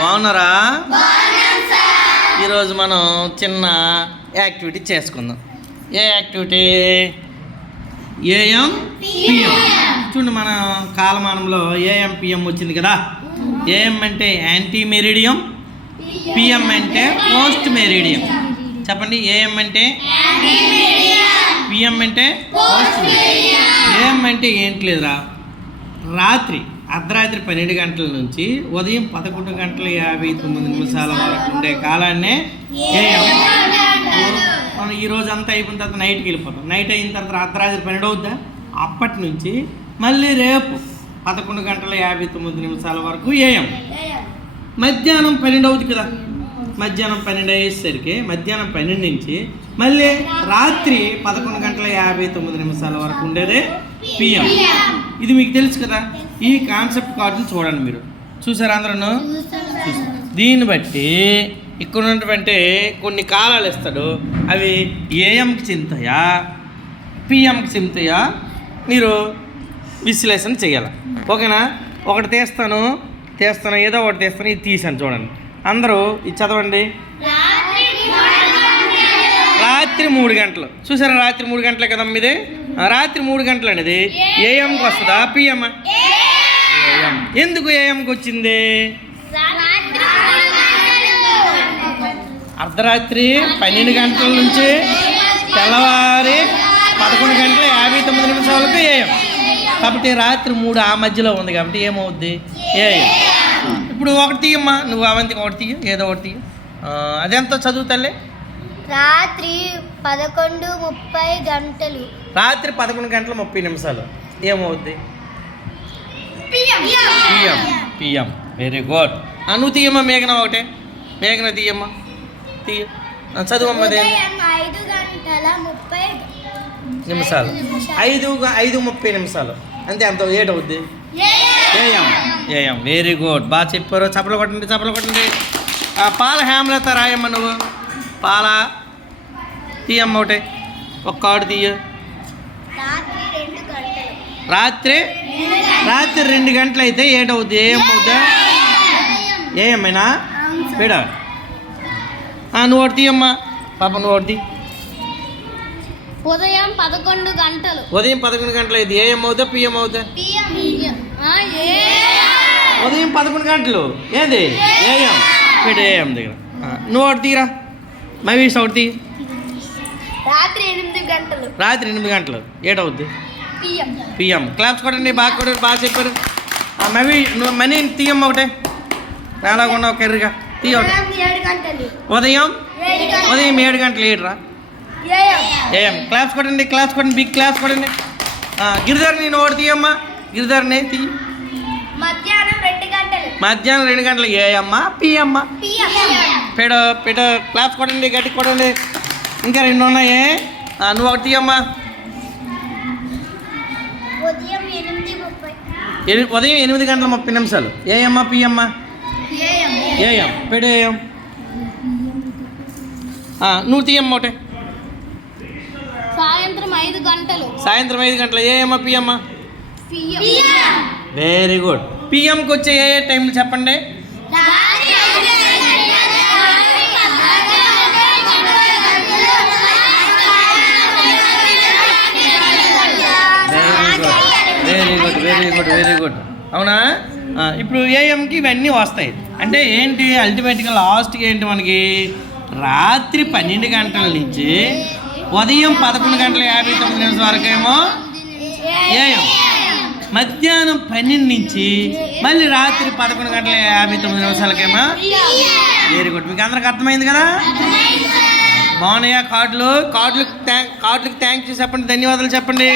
బాగున్నారా? ఈరోజు మనం చిన్న యాక్టివిటీ చేసుకుందాం. ఏ యాక్టివిటీ? AM PM. చూడండి, మన కాలమానంలో ఏఎం పిఎం వచ్చింది కదా. ఏఎం అంటే యాంటీ మెరిడియం, పిఎం అంటే పోస్ట్ మెరిడియం. చెప్పండి, ఏఎం అంటే, పిఎం అంటే పోస్ట్ మెరిడియం. ఏఎం అంటే ఏంటి లేదురా, రాత్రి అర్ధరాత్రి 12 గంటల నుంచి ఉదయం 11:59 వరకు ఉండే కాలాన్నే ఏఎం. మనం ఈ రోజు అంతా అయిపోయిన తర్వాత నైట్కి వెళ్ళిపోతాం. నైట్ అయిన తర్వాత అర్ధరాత్రి 12 అవుద్దా, అప్పటి నుంచి మళ్ళీ రేపు 11:59 వరకు ఏఎం. మధ్యాహ్నం 12 అవుతుంది కదా, మధ్యాహ్నం 12 అయ్యేసరికి మధ్యాహ్నం 12 నుంచి మళ్ళీ రాత్రి 11:59 వరకు ఉండేదే పిఎం. ఇది మీకు తెలుసు కదా. ఈ కాన్సెప్ట్ కార్డుని చూడండి, మీరు చూసారా? అందరూ దీన్ని బట్టి ఇక్కడ ఉన్నటువంటి కొన్ని కాలాలు ఇస్తాడు. అవి ఏఎంకి చెందుతాయా, పిఎంకి చెందుతాయా, మీరు విశ్లేషణ చేయాలి. ఓకేనా? ఒకటి తీస్తాను, ఏదో ఒకటి తీస్తాను. ఇది తీసాను చూడండి. అందరూ ఇది చదవండి. రాత్రి 3 గంటలు. చూసారా? రాత్రి 3 గంటలే కదమ్మా ఇది. రాత్రి 3 గంటలు అనేది ఏఎంకి వస్తుందా, పిఎం? ఏఎం. ఎందుకు ఏఎంకి వచ్చింది? అర్ధరాత్రి 12 గంటల నుంచి తెల్లవారి 11:59 వరకు ఏఎం. కాబట్టి రాత్రి 3 ఆ మధ్యలో ఉంది కాబట్టి ఏమవుద్ది? ఏఎం. ఇప్పుడు ఒకటి తీయమ్మా, నువ్వు అవంతికి ఒకటి తీయ, ఏదో ఒకటి తీయ. అదెంతో చదువు తల్లి. రాత్రి 11:30 గంటలు. రాత్రి 11:30 ఏమవుద్ది? పిఎం. Very good. నువ్వు తీయమ్మా. మేఘన ఒకటే, మేఘన తీయమ్మా, తీయ. చదువమ్మా. 5:30 అంతే. అంత 7 అవుద్ది. ఏఎం. వెరీ గుడ్, బాగా చెప్పారు. చప్పలు కొట్టండి. పాల హేమలత రాయమ్మ. నువ్వు పాల తీయమ్మ ఒకటే, ఒక కార్డు తీయ. రాత్రి 2 గంటలు అయితే 7 అవుద్ది. ఏఎం అవుద్దా? ఏఎమ్మేనా పేడ? నువ్వు ఒకటి తీయమ్మా పాప, నువ్వు ఒకటి. ఉదయం 11 గంటలు. ఉదయం 11 గంటలు అయితే ఏఎం అవుద్దా, పిఎం అవుద్దా? ఉదయం 11 గంటలు ఏంది? ఏఎం. పేడ ఏఎం దగ్గర. నువ్వు ఒకటి తీరా మహేష్, ఒకటి తీ. రాత్రి 8 గంటలు. రాత్రి 8 గంటలు 7 అవుద్ది. పిఎం. క్లాప్స్ కొట్టండి, బాగా చెప్పారు. మహేష్, నువ్వు మనీ తీయమ్మ ఒకటే. నాలాగా ఉన్నావు కెర్రీగా, తీయ ఒకటి. ఉదయం 7 గంటలు 7రా ఏఎం. క్లాప్స్ కొట్టండి, బిగ్ క్లాప్స్ కొట్టండి. గిరిధర్ని నువ్వు ఒకటి తీయమ్మా. గిరిధర్ని తీ. మధ్యాహ్నం 2 గంటలు ఏఎమ్మా, పిఎమ్మా? పెడ క్లాప్స్ కొట్టండి, గట్టి కొట్టండి. ఇంకా 2 ఉన్నాయే. నువ్వు ఒకటి తీయమ్మా. ఉదయం 8:30 ఏఎమ్మా, పిఎమ్మా? ఏఎం. పెడ ఏఎం. నువ్వు తీయమ్మా ఒకటే. సాయంత్రం 5 గంటలు ఏఎమ్మా, పిఎమ్మా? Very good. పిఎంకి వచ్చే ఏ టైంలు చెప్పండి. Very good. అవునా? ఇప్పుడు ఏఎంకి ఇవన్నీ వస్తాయి. అంటే ఏంటి, అల్టిమేట్గా లాస్ట్కి ఏంటి మనకి? రాత్రి 12 గంటల నుంచి ఉదయం 11:59 వరకేమో ఏఎం. మధ్యాహ్నం 12 నుంచి మళ్ళీ రాత్రి 11:59 వెరీ గుడ్. మీకు అందరికి అర్థమైంది కదా? బాగున్నాయా కార్డులు? కార్డులకు థ్యాంక్స్ చెప్పండి, ధన్యవాదాలు చెప్పండి.